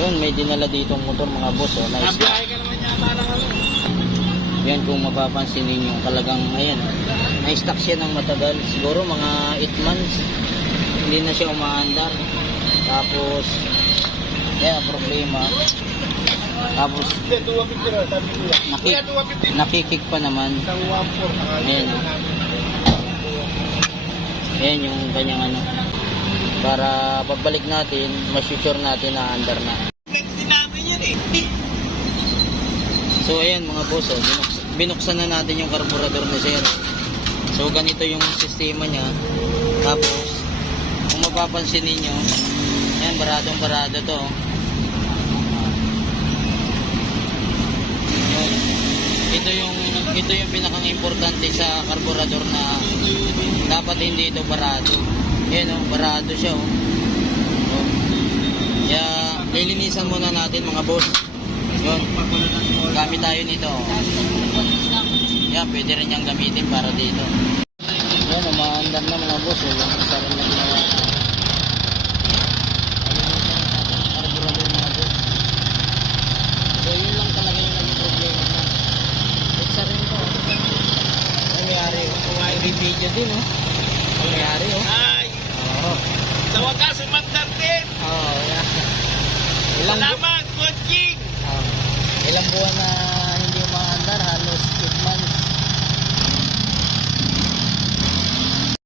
Yun, may dinala ditong motor mga boss. Oh, nice. Nabiyahe ka naman yata lang ano. Yan, kung mapapansin ninyo, talagang, ayan, na-stock siya ng matagal. Siguro mga 8 months. Hindi na siya umaandar. Tapos, yan, problema. Tapos, nakikik pa naman. Ayan, ayan yung kanyang ano. Para pagbalik natin, masusure natin na andar na. So ayan mga boss, oh, binuksan na natin yung carburetor ni sir. So ganito yung sistema niya. Tapos kung mapapansin niyo, ayan, baradong barado to. Yun. Ito yung pinakang importante sa carburetor na dapat hindi ito barado. Ayan, oh, barado siya, oh. Oh. Kaya lilinisan muna natin mga boss. Yun, gamit tayo nito, oh. Yan, pwede rin niyang gamitin para dito. Yan, umaandar na mga boss, oh. Yung isa rin na ginawa. Carburetor mga boss. So yun lang talaga yung naging problema na. Isa rin to, oh. Ay, mayari, oh. May video din, oh. Ay, mayari, oh. Oo. Sa wakas, umandar din. Oo, yeah. Salamat, Coach King. Ilang buwan na